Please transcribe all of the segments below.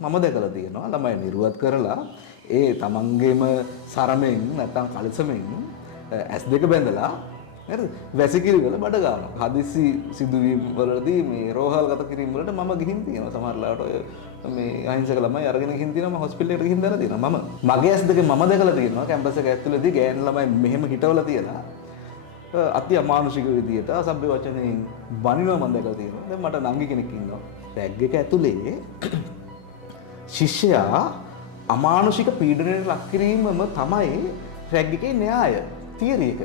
මම දැකලා තියෙනවා. ළමයි නිරුවත් කරලා ඒ තමන්ගේම සරමෙන් නැත්නම් කලසමෙන් S2 බැඳලා හරිද? වැසිකිලි වල බඩ ගන්නවා. හදිසි සිදුවීම් වලදී මේ රෝහල් ගත කිරීම වලට මම ගිහින් තියෙනවා. සමහර ලාවට ඔය මේ අහිංසක ළමයි අරගෙන ගිහින් තියෙනවා. මම හොස්පිටල් එකට ගිහින් දාලා තියෙනවා. මගේ S2 මම දැකලා තියෙනවා. කැම්පස් එක ඇතුළේදී ගෑනු ළමයි මෙහෙම හිටවලා තියලා අති අමානුෂික විදියට අසභ්‍ය වචනෙන් බනිනවා මම දැකලා තියෙනවා. දැන් මට නංගි කෙනෙක් ඉන්නවා. රැග් එක ඇතුලේ ශිෂ්‍යයා අමානුෂික පීඩනයට ලක් කිරීමම තමයි රැග් එකේ න්‍යාය. තියරි එක.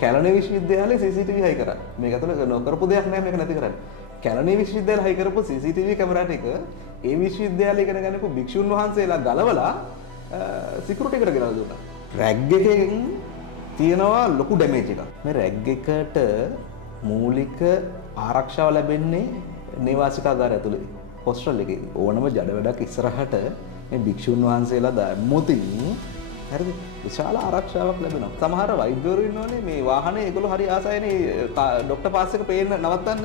කැලණිය විශ්වවිද්‍යාලයේ CCTV හයි කරා. මේක ඇතුලේ නොකරපු දෙයක් නෑ මේක නැති කරන්නේ. කැලණිය විශ්වවිද්‍යාලය හයි කරපු CCTV කැමරා ටික ඒ විශ්වවිද්‍යාලයේ ඉගෙන ගන්නපු භික්ෂුන් වහන්සේලා ගලවලා සිකියුරිටි එකට ගෙනල්ලා දුන්නා. රැග් එකෙන් තියෙනවා ලොකු ඩැමේජ් එකක්. මේ රැග් එකට මූලික ආරක්ෂාව ලැබෙන්නේ නේවාසිකාගාරය ඇතුලේ. හොස්ටල් එකේ ඕනම ජඩ වැඩක් ඉස්සරහට මේ භික්ෂුන් වහන්සේලා දැම්මොතින් හරිද? විශාල ආරක්ෂාවක් ලැබෙනවා. සමහර වෛද්‍යවරු ඉන්නෝනේ මේ වාහනේ ඒගොල්ලෝ හරි ආසයිනේ ડોක්ටර් පාස් එක පේන්න නවත්තන්න.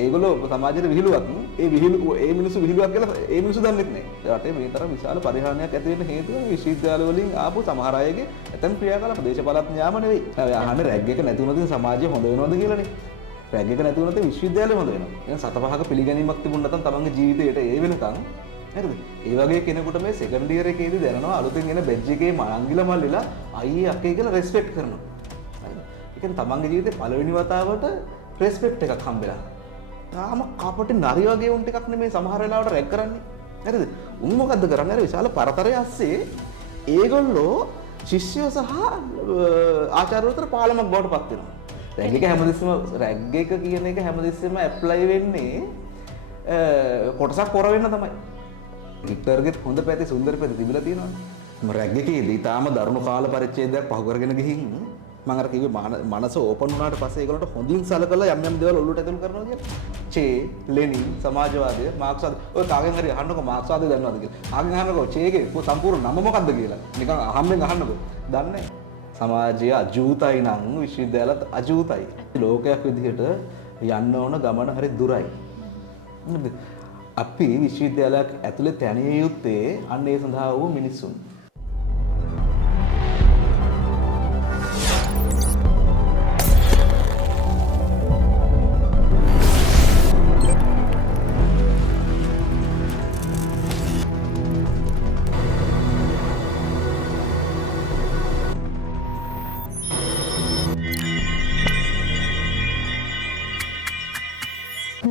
ඒගොල්ලෝ සමාජයේ විහිළුවක් ඒ මිනිස්සු විහිළුවක් කියලා ඒ මිනිස්සු දන්නේ නැහැ. රටේ මේ තරම් විශාල පරිහානියක් ඇති වෙන්න හේතුව විශ්වවිද්‍යාල වලින් ආපු සමහර අයගේ ඇතන් ක්‍රියාකලාප දේශපාලන න්‍යාම නෙවෙයි. අහන්නේ රැග් එක නැති වුණොත් සමාජය හොඳ වෙනවද කියලානේ. රැග් එක නැති වුණොත් විශ්වවිද්‍යාලය හොඳ වෙනවා. එහෙනම් සතපහක පිළිගැනීමක් තිබුණ නැත්නම් තමන්ගේ ජීවිතේට ඒ වෙනකන් හරිද? ඒ වගේ කෙනෙකුට මේ සෙකන්ඩ් ඉයර් එකේදී දැනනවා අලුතෙන් එන බෙජ් එකේ මංගිලා මල්ලිලා අයියේ අක්කේ කියලා රෙස්පෙක්ට් කරනවා. හරිද? ඒ කියන්නේ තමන්ගේ ජීවිතේ පළවෙනි වතාවට රෙස්පෙක්ට් එකක් හම්බෙලා. තාම කපටි නරි වගේ උන් ටිකක් නෙමේ සමහර වෙලාවට රැග් කරන්නේ. හරිද? උන් මොකද්ද කරන්නේ? අර විශාල පරතරය ඇස්සේ ඒගොල්ලෝ ශිෂ්‍යයෝ සහ ආචාර්යවරුන්ට පාලමක් බවට පත් වෙනවා. රැග් එක හැමදෙස්සම රැග් එක කියන එක හැමදෙස්සම ඇප්ලයි වෙන්නේ කොටසක් පොර වෙන්න තමයි. වික්ටර්ගෙත් හොඳ පැති සුන්දර පැති තිබිලා තියෙනවා. මම රැග් එකේදී තාම දරුණු කාල පරිච්ඡේදයක් පහු කරගෙන ගිහින් මම අර කිව්වේ මනස ඕපන් වුණාට පස්සේ ඒගොල්ලන්ට හොඳින් සලකලා යම් යම් දේවල් ඔලුවට ඇතුල් කරනවා කියලා. චේ, ලෙනින්, සමාජවාදය, මාක්ස්වාදය. ඔය කාගෙන් හරි අහන්නකෝ මාක්ස්වාදය දන්නවද කියලා. කාගෙන් අහන්නකෝ චේගේ සම්පූර්ණ නම මොකක්ද කියලා. නිකන් අහම්බෙන් අහන්නකෝ. දන්නේ නැහැ. සමාජය අජූතයි නම් විශ්වවිද්‍යාලත් අජූතයි. ලෝකයක් විදිහට යන්න ඕන ගමන හරි දුරයි. අපි විශ්වවිද්‍යාලයක් ඇතුලේ තැනිය යුත්තේ අන්න ඒ සඳහා වූ මිනිසුන්.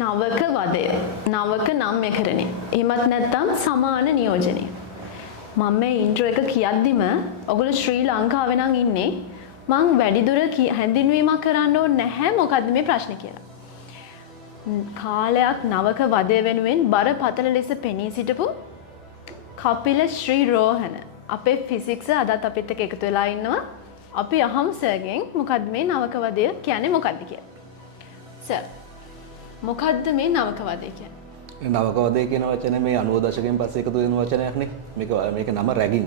නවක වදය නවක නම් එකරණේ එහෙමත් නැත්නම් සමාන නියෝජනය මම මේ ඉන්ට්‍රෝ එක කියද්දිම ඔයගොල්ලෝ ශ්‍රී ලංකාවේ නම් ඉන්නේ මං වැඩිදුර හැඳින්වීමක් කරන්න ඕනේ නැහැ මොකද්ද මේ ප්‍රශ්නේ කියලා. කාලයක් නවක වදය වෙනුවෙන් බරපතල ලෙස පෙනී සිටපු කපිල ශ්‍රී රෝහණ අපේ ෆිසික්ස් අදත් අපිත් එක්ක එකතු වෙලා ඉන්නවා. අපි අහමු සර්ගෙන් මොකද්ද මේ නවක වදය කියන්නේ මොකද්ද කියලා. සර් මොකද්ද මේ නවක වදය කියන්නේ? නවක වදය කියන වචනේ මේ 90 දශකයෙන් පස්සේ එකතු වෙන වචනයක් නේ. මේක නම රැගින්.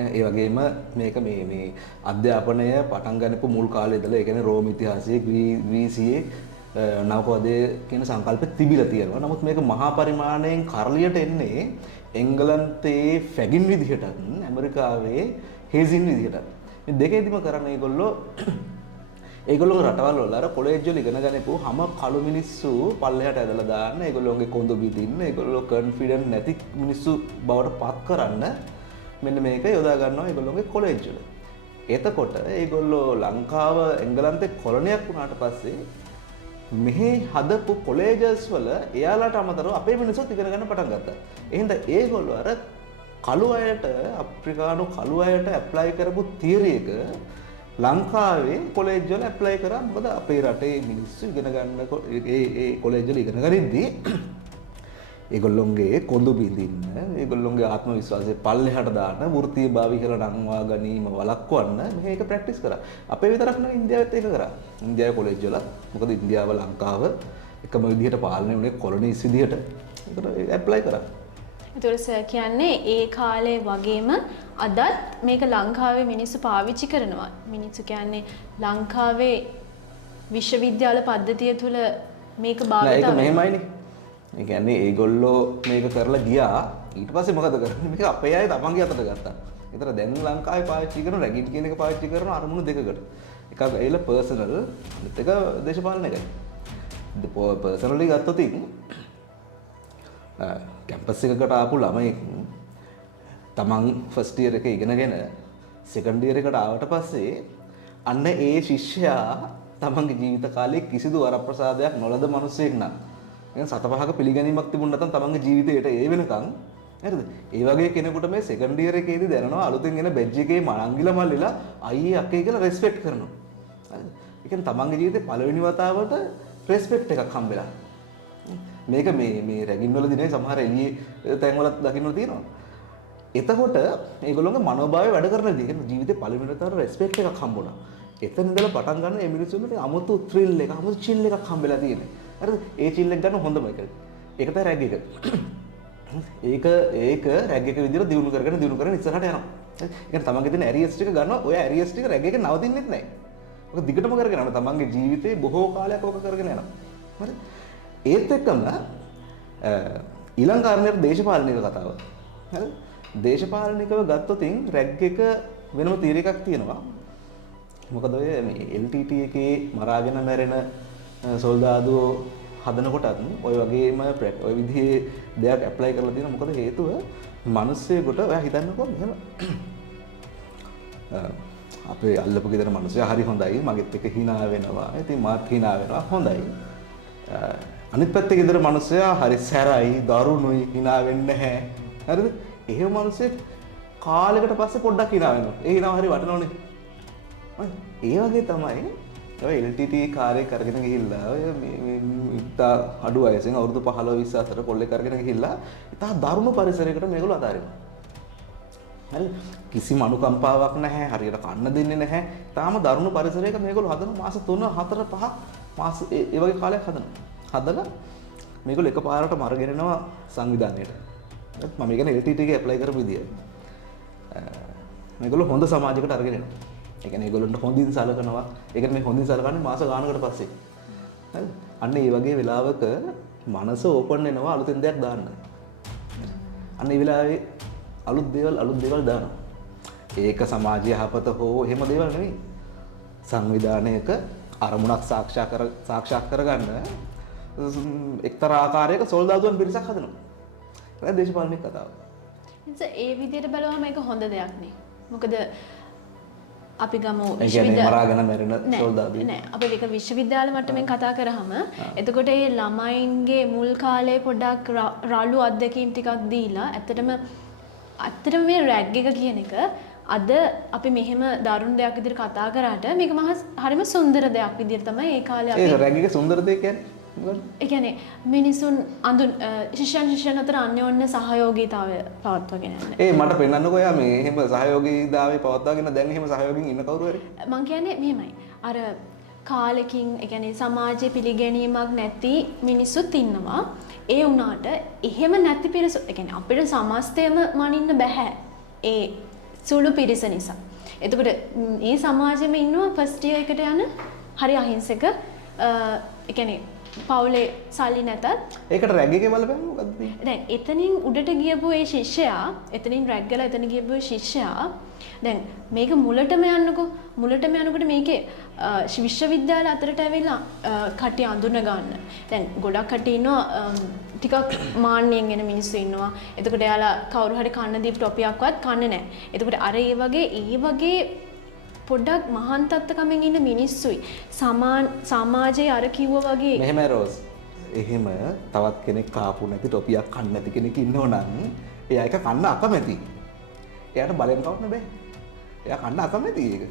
ඒ වගේම මේක මේ අධ්‍යාපනය පටන් ගන්නපු මුල් කාලේ ඉඳලා ඒ කියන්නේ රෝම ඉතිහාසයේ ග්‍රීසියේ නවක වදය කියන සංකල්පෙ තිබිලා තියෙනවා. නමුත් මේක මහා පරිමාණයෙන් කරලියට එන්නේ එංගලන්තයේ ෆැගින් විදිහටත් ඇමරිකාවේ හේසින් විදිහටත්. මේ දෙකේදීම කරන්නේ ඒගොල්ලෝ රටවල් වල අර කොලෙජ් වල ඉගෙන ගන්නපු හැම කළු මිනිස්සු පල්ලෙහාට ඇදලා දාන්න ඒගොල්ලෝගේ කොඳු බිඳින්න ඒගොල්ලෝ කොන්ෆිඩන්ට් නැති මිනිස්සු බවට පත් කරන්න මෙන්න මේක යොදා ගන්නවා ඒගොල්ලෝගේ කොලෙජ් වල. එතකොට ඒගොල්ලෝ ලංකාව එංගලන්තේ කොලොනියක් වුණාට පස්සේ මෙහි හදපු කොලෙජස් වල එයාලට අමතරව අපේ මිනිස්සුත් ඉගෙන ගන්න පටන් ගත්තා. එහෙනම් ඒගොල්ලෝ අර කළු අයට අප්‍රිකානු කළු අයට ඇප්ලයි කරපු තියරි එක ලංකාවේ කොලෙජ් වල ඇප්ලයි කරා. මොකද අපේ රටේ මිනිස්සු ඉගෙන ගන්න ඒ කොලෙජ් වල ඉගෙන ගනිද්දී ඒගොල්ලොන්ගේ කොඳු බිඳින්න ඒගොල්ලොන්ගේ ආත්ම විශ්වාසය පල්ලෙහාට දාන්න වෘත්තීය භාවය කියලා නම්වා ගැනීම වළක්වන්න මේක ප්‍රැක්ටිස් කරා. අපේ විතරක් නෙවෙයි ඉන්දියාවෙත් ඒක කරා. ඉන්දියාවේ කොලෙජ් වල මොකද ඉන්දියාව ලංකාව එකම විදිහට පාලනය වුණේ කොලොනිස් විදිහට. ඒකට ඇප්ලයි කරා. ඒතකොට සර් කියන්නේ ඒ කාලේ වගේම අදත් මේක ලංකාවේ මිනිස්සු පාවිච්චි කරනවා. මිනිස්සු කියන්නේ ලංකාවේ විශ්වවිද්‍යාල පද්ධතිය තුල මේක භාවිත වෙනවා. ඒක මෙහෙමයිනේ. ඒ කියන්නේ ඒගොල්ලෝ මේක කරලා ගියා ඊට පස්සේ මොකද කරන්නේ? මේක අපේ අය තමන්ගේ අතට ගත්තා. ඒතර දැන් ලංකාවේ පාවිච්චි කරන රැගිට් කියන එක පාවිච්චි කරන අරමුණු දෙකකට. එකක් ඇවිල්ලා පර්සනල්, අනිත් එක දේශපාලනිකයි. පර්සනලි ගත්තොත් කැම්පස් එකකට ආපු ළමයෙක් තමන් ෆස්ට් ඉයර් එක ඉගෙනගෙන සෙකන්ඩ් ඉයර් එකට ආවට පස්සේ අන්න ඒ ශිෂ්‍යයා තමන්ගේ ජීවිත කාලේ කිසිදු වරප්‍රසාදයක් නොලද මිනිසෙක් නම් එහෙනම් සතපහක පිළිගැනීමක් තිබුණ නැත්නම් තමන්ගේ ජීවිතේට ඒ වෙනකන් හරිද? ඒ වගේ කෙනෙකුට මේ සෙකන්ඩ් ඉයර් එකේදී දැනනවා අලුතෙන් එන බැජ් එකේ මලංගිලා මල්ලිලා අයියේ අක්කේ කියලා රෙස්පෙක්ට් කරනවා. හරිද? ඒ කියන්නේ තමන්ගේ ජීවිතේ පළවෙනි වතාවට රෙස්පෙක්ට් එකක් හම්බෙලා. මේක මේ රැගින් වලදී නේ සමහර එළියේ තැන්වල දකින්න තියෙනවා. එතකොට මේගොල්ලෝගේ මනෝභාවය වැඩ කරන දේ කියන්නේ ජීවිතේ පළවෙනි වතාවට රෙස්පෙක්ට් එකක් හම්බුණා. එතන ඉඳලා පටන් ගන්න මේ මිනිස්සුන්ට අමුතු ත්‍රිල් එක, අමුතු චිල් එකක් හම්බෙලා තියෙනවා. හරිද? ඒ චිල් එක ගන්න හොඳම එක. ඒක තමයි රැග් එක. ඒක රැග් එක විදිහට දිනු කරගෙන ඉස්සරහට යනවා. ඒ කියන්නේ තමන්ගේ තියෙන ඇරියස් ටික ගන්නවා. ඔය ඇරියස් ටික රැග් එක නවතින්නෙත් නැහැ. ඔක දිගටම කරගෙන යනවා. තමන්ගේ ජීවිතේ බොහෝ කාලයක් ඔක කරගෙන යනවා. හරිද? ඒත් එක්කම ඊළඟ කාරණේ දේශපාලනික කතාව. හරිද? දේශපාලනිකව ගත්තොත් රැග් එක වෙනම තීර එකක් තියෙනවා. මොකද ඔය මේ LTT එකේ මරාගෙන මැරෙන සොල්දාදුවෝ හදනකොටත් ඔය වගේම ඔය විදිහේ දෙයක් ඇප්ලයි කරලා තියෙනවා. මොකද හේතුව මිනිස්සෙකුට ඔයා හිතන්නකෝ මෙහෙම අපේ අල්ලපු ගෙදර මිනිස්සයා හරි හොඳයි, මගෙත් එක hina වෙනවා. ඉතින් මාත් hina වෙනවා. හොඳයි. අනිත් පැත්තේ ගෙදර මිනිස්සයා හරි සැරයි, දරුණුයි, hina වෙන්නේ නැහැ. හරිද? එහෙම මිනිස්සෙක් කාලයකට පස්සේ පොඩ්ඩක් hina වෙනවා. ඒ hinaව හරි වටනෝනේ. ඒ වගේ තමයි ඔය LTT කාර්යය කරගෙන ගිහිල්ලා ඔය ඉතා අඩු වයසෙන් අවුරුදු 15 20 අතර කොල්ලෙක් කරගෙන ගිහිල්ලා ඉතා දරුණු පරිසරයකට මේගොල්ලෝ අතාරිනවා. හරි කිසිම අනුකම්පාවක් නැහැ, හරියට කන්න දෙන්නේ නැහැ. තාම දරුණු පරිසරයක මේගොල්ලෝ හදන මාස 3 4 5 මාස ඒ වගේ කාලයක් හදනවා. හදලා මේගොල්ලෝ එකපාරට මරගෙන යනවා සංවිධානයට. මම කියන්නේ LTT එකේ ඇප්ලයි කරපු විදිය. මේගොල්ලෝ හොඳ සමාජයකට අරගෙන එනවා. ඒ කියන්නේ ඒගොල්ලන්ට හොඳින් සලකනවා. ඒ කියන්නේ මේ හොඳින් සලකන්නේ මාස ගානකට පස්සේ. හරිද? අන්න ඒ වගේ වෙලාවක මනස ඕපන් වෙනවා අලුතෙන් දෙයක් දාන්න. අන්න ඒ වෙලාවේ අලුත් දේවල් දානවා. ඒක සමාජීය යහපත හෝ එහෙම දේවල් නෙවෙයි. සංවිධානයක අරමුණක් සාක්ෂාත් කරගන්න එක්තරා ආකාරයක සොල්දාදුවන් පිරිසක් හදනවා. ඒක දේශපාලනික කතාව. ඒ විදිහට බලුවම ඒක හොඳ දෙයක් නේ. මොකද අපි ගමු මරාගෙන මැරෙන සොල්දාදු නෑ අපි ඒක විශ්වවිද්‍යාල මට්ටමින් කතා කරාම එතකොට ඒ ළමයින්ගේ මුල් කාලේ පොඩ්ඩක් රළු අත්දැකීම් ටිකක් දීලා ඇත්තටම මේ රැග් එක කියන එක අද අපි මෙහෙම දරුණු දෙයක් විදිහට කතා කරාට මේක හරිම සුන්දර දෙයක් විදිහට තමයි ඒ කාලේ අපි ඒ රැග් එක සුන්දර දෙයක් කියන්නේ. ඒ කියන්නේ මිනිසුන් ශිෂ්‍යයන් අතර අන්‍යෝන්‍ය සහයෝගීතාවය පවත්වාගෙන යන්න. මට පෙන්නන්නකෝ යා මේ එහෙම සහයෝගීතාවය පවත්වාගෙන දැන් එහෙම සහයෝගින් ඉන්න කවුරු හරි. මං කියන්නේ මෙහෙමයි. අර කාලෙකින් ඒ කියන්නේ සමාජයේ පිළිගැනීමක් නැති මිනිස්සුත් ඉන්නවා. ඒ වුණාට එහෙම නැති පිරිස ඒ කියන්නේ අපිට සමස්තයම මනින්න බෑ. ඒ සුළු පිරිස නිසා. එතකොට මේ සමාජෙම ඉන්නවා ෆස්ට් ඉයර් එකට යන හරි අහිංසක ඒ කියන්නේ පවුලේ සල්ලි නැතත් ඒකට රැග් එකේ බලපෑම මොකද්ද තියෙන්නේ? දැන් එතනින් උඩට ගියපු ඒ ශිෂ්‍යයා එතනින් රැග් ගලා එතන ගියපු ශිෂ්‍යයා දැන් මේක මුලටම යනකොට මේකේ විශ්වවිද්‍යාල අතරට ඇවිල්ලා කටි අඳුන ගන්න. දැන් ගොඩක් කටි ඉන්නවා ටිකක් මාන්නයෙන් එන මිනිස්සු ඉන්නවා. එතකොට එයාලා කවුරු හරි කන්න දීපු ටොපියක්වත් කන්නේ නැහැ. එතකොට අර ඒ වගේ පොඩ්ඩක් මහාන් තත්ත්වකමින් ඉන්න මිනිස්සුයි සමාජයේ අර කිව්වා වගේ මෙහෙම රෝස් එහෙම තවත් කෙනෙක් කාපු නැති ටොපියක් කන්න නැති කෙනෙක් ඉන්නවනම් එයා එක කන්න අකමැති. එයාට බලෙන් කවන්න බෑ. එයා කන්න අකමැති ඒක.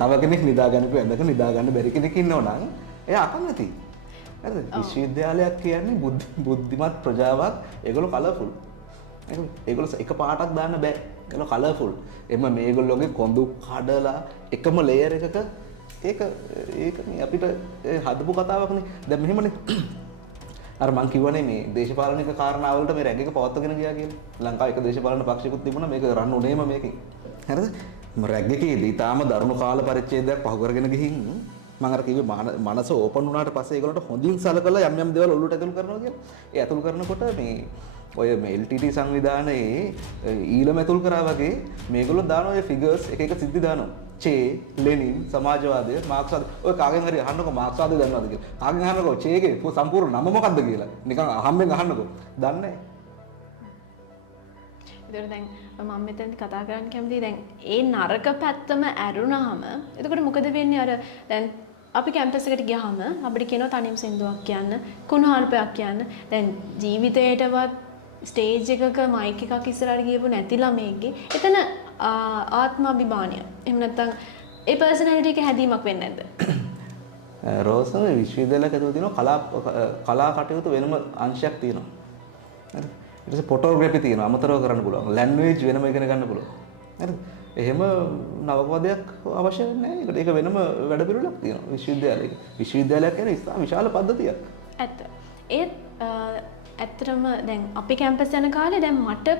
තව කෙනෙක් නිදාගන්නකෝ ඇඳක නිදාගන්න බැරි කෙනෙක් ඉන්නවනම් එයා අකමැති. හරිද? විශ්වවිද්‍යාලයක් කියන්නේ බුද්ධිමත් ප්‍රජාවක්. ඒගොල්ලෝ කලර්ෆුල්. ඒගොල්ලෝ එක පාටක් දාන්න බෑ. ඒගොල්ලෝ කලර්ෆුල්. එම මේගොල්ලෝගේ කොඳු කඩලා එකම ලේයර් එකක ඒක අපිට හදපු කතාවක්නේ. දැන් මෙහෙමනේ. අර මං කිව්වනේ මේ දේශපාලනික කාරණාවලට මේ රැග් එක පවත්වාගෙන ගියා කියලා. ලංකාවේ එක දේශපාලන පක්ෂයකුත් තිබුණා මේක රන් උනේම මේකෙන්. හරිද? රැග් එකේදී ඊටාම දරුණු කාල පරිච්ඡේදයක් පහු කරගෙන ගිහින් මම අර කිව්වේ මනස ඕපන් වුණාට පස්සේ ඒගොල්ලන්ට හොඳින් සලකලා යම් දේවල් ඔලුවට ඇතුල් කරනවා කියලා. ඒ ඇතුල් කරනකොට මේ ඔය LTT සංවිධානයේ ඊළම ඇතුල් කරා වගේ මේගොල්ලෝ දාන ඔය ෆිගර්ස් එක එක සිද්ධි දානවා. චේ, ලෙනින්, සමාජවාදය, මාක්ස්වාදය. ඔය කාගෙන් හරි අහන්නකෝ මාක්ස්වාදය දන්නවද කියලා. කාගෙන් අහන්නකෝ චේගේ සම්පූර්ණ නම මොකක්ද කියලා. නිකන් අහම්බෙන් අහන්නකෝ. දන්නේ නැහැ. ඒතර දැන් මම මෙතනදි කතා කරන්න කැමතියි දැන් ඒ නරක පැත්තම ඇරුණාම එතකොට මොකද වෙන්නේ අර දැන් අපි කැම්පස් එකට ගියාම අපිට කියනවා තනියම සින්දුවක් කියන්න කුණුහරුපයක් කියන්න දැන් ජීවිතේටවත් ස්ටේජ් එකක මයික් එකක් ඉස්සරහට ගියපු නැති ළමයෙක්ගේ එතන ආත්මාභිමානය එහෙම නැත්නම් ඒ පර්සනැලිටි එක හැදීමක් වෙන්නේ නැද්ද? රෝස විශ්වවිද්‍යාලයක ඇතුළේ තියෙනවා කලා කටයුතු වෙනම අංශයක් තියෙනවා. හරි. ඊට පස්සේ ෆොටෝග්‍රැෆි තියෙනවා අමතරව කරන්න පුළුවන්. ලැන්ග්වේජ් වෙනම ඉගෙන ගන්න පුළුවන්. හරිද? එහෙම නවකවාදයක් අවශ්‍ය නැහැ. ඒක වෙනම වැඩ පිළිවෙලක් තියෙනවා විශ්වවිද්‍යාලයක. විශ්වවිද්‍යාලයක් කියන්නේ ඉස්සා විශාල පද්ධතියක්. ඇත්ත. ඒත් ඇත්තටම දැන් අපි කැම්පස් යන කාලේ දැන් මට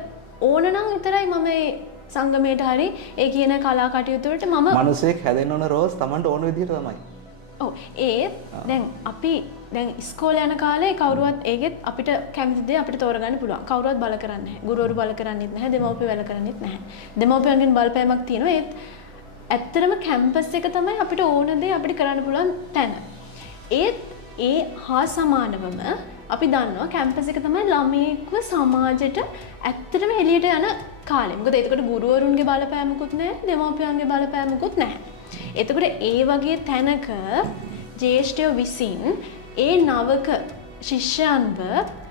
ඕන නම් විතරයි මම මේ සංගමයට හරි ඒ කියන කලා කටයුතු වලට මම මිනිසෙක් හැදෙන්න ඕන රෝස් Tamanට ඕන විදිහට තමයි. ඔව් ඒත් දැන් අපි දැන් ඉස්කෝලේ යන කාලේ කවුරුවත් ඒකෙත් අපිට කැමති දේ අපිට තෝරගන්න පුළුවන්. කවුරුවත් බල කරන්නේ නැහැ. ගුරුවරු බල කරන්නේත් නැහැ. දෙමව්පියෝ බල කරන්නේත් නැහැ. දෙමව්පියන්ගෙන් බලපෑමක් තියෙනවා. ඒත් ඇත්තටම කැම්පස් එක තමයි අපිට ඕන දේ අපිට කරන්න පුළුවන් තැන. ඒත් ඒ හා සමානවම අපි දන්නවා කැම්පස් එක තමයි ළමයෙක්ව සමාජයට ඇත්තටම එළියට යන කාලේ. මොකද එතකොට ගුරුවරුන්ගේ බලපෑමකුත් නැහැ, දෙමව්පියන්ගේ බලපෑමකුත් නැහැ. එතකොට ඒ වගේ තැනක ජ්‍යෙෂ්ඨයෝ විසින් ඒ නවක ශිෂ්‍යයන්ව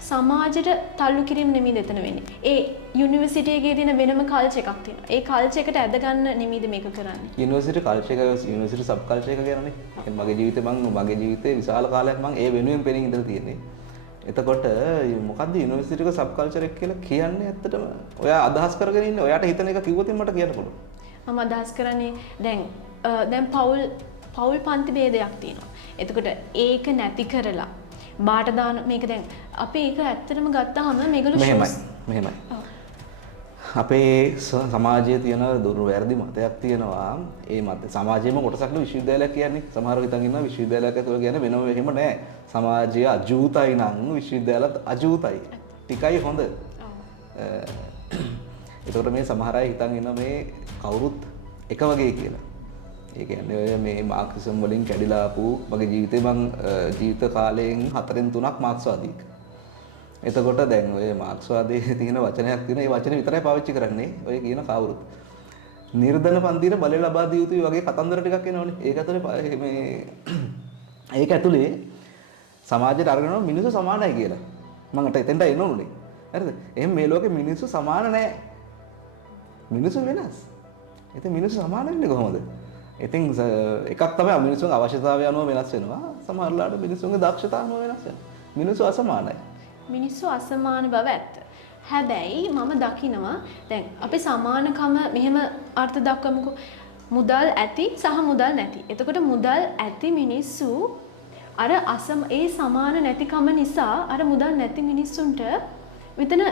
සමාජයට තල්ලු කිරීම නෙමෙයි දෙතන වෙන්නේ. ඒ යුනිවර්සිටි එකේ තියෙන වෙනම කල්චර් එකක් තියෙනවා. ඒ කල්චර් එකට ඇද ගන්න නෙමෙයිද මේක කරන්නේ? යුනිවර්සිටි කල්චර් එක යුනිවර්සිටි සබ් කල්චර් එක ගැනනේ. මගේ ජීවිතේ විශාල කාලයක් මම ඒ වෙනුවෙන් පෙනී ඉඳලා තියෙන්නේ. එතකොට මොකද්ද යුනිවර්සිටි එක සබ් කල්චර් එක කියලා කියන්නේ ඇත්තටම ඔයා අදහස් කරගෙන ඉන්නේ ඔයාට හිතන එක කිව්වොත් මට කියන්න පුළුවන්. මම අදහස් කරන්නේ දැන් පවුල් පන්ති ભેදයක් තියෙනවා. එතකොට ඒක නැති කරලා බාට දාන මේක දැන් අපි ඒක ඇත්තටම ගත්තාම මේගොල්ලෝ මෙහෙමයි. අපේ සමාජයේ තියෙන දුර්වැරදි මතයක් තියෙනවා. ඒ මත සමාජයේම කොටසක් විශ්වවිද්‍යාලයක් කියන්නේ. සමහරව හිතන් ඉන්නවා විශ්වවිද්‍යාලයක් ඇතුළේ කියන්නේ වෙනම එහෙම නෑ. සමාජය අජූතයි නම් විශ්වවිද්‍යාලත් අජූතයි. ටිකයි හොඳ. ඒකට මේ සමහර අය හිතන් ඉන්නවා මේ කවුරුත් එක වගේ කියලා. ඒ කියන්නේ මේ මාක්සිසම් වලින් කැඩිලා ආපු මගේ ජීවිතේ මං ජීවිත කාලයෙන් 4න් 3ක් මාක්ස්වාදීක. එතකොට දැන් ඔය මාක්ස්වාදයේ තියෙන වචනයක් තියෙනවා. ඒ වචනේ විතරයි පාවිච්චි කරන්නේ. ඔය කියන කවුරුත්. නිර්ධන පන්තිර බලය ලබා දිය යුතුයි වගේ කතන්දර ටිකක් එනවනේ. ඒක ඇතුලේ මේ ඒක ඇතුලේ සමාජයට අරගෙන මිනිස්සු සමානයි කියලා. මම එතෙන්ට එන්න ඕනේ. හරිද? එහෙනම් මේ ලෝකේ මිනිස්සු සමාන නැහැ. මිනිස්සු වෙනස්. ඉතින් මිනිස්සු සමාන වෙන්නේ කොහොමද? ඉතින් එකක් තමයි මිනිස්සුන්ගේ අවශ්‍යතාවය අනුව වෙනස් වෙනවා. සමහරලාට මිනිස්සුන්ගේ දක්ෂතාව අනුව වෙනස් වෙනවා. මිනිස්සු අසමානයි. මිනිස්සු අසමාන බව ඇත්ත. හැබැයි මම දකිනවා දැන් අපි සමානකම මෙහෙම අර්ථ දක්වමුකෝ. මුදල් ඇති සහ මුදල් නැති. එතකොට මුදල් ඇති මිනිස්සු අර ඒ සමාන නැතිකම නිසා අර මුදල් නැති මිනිස්සුන්ට මෙතන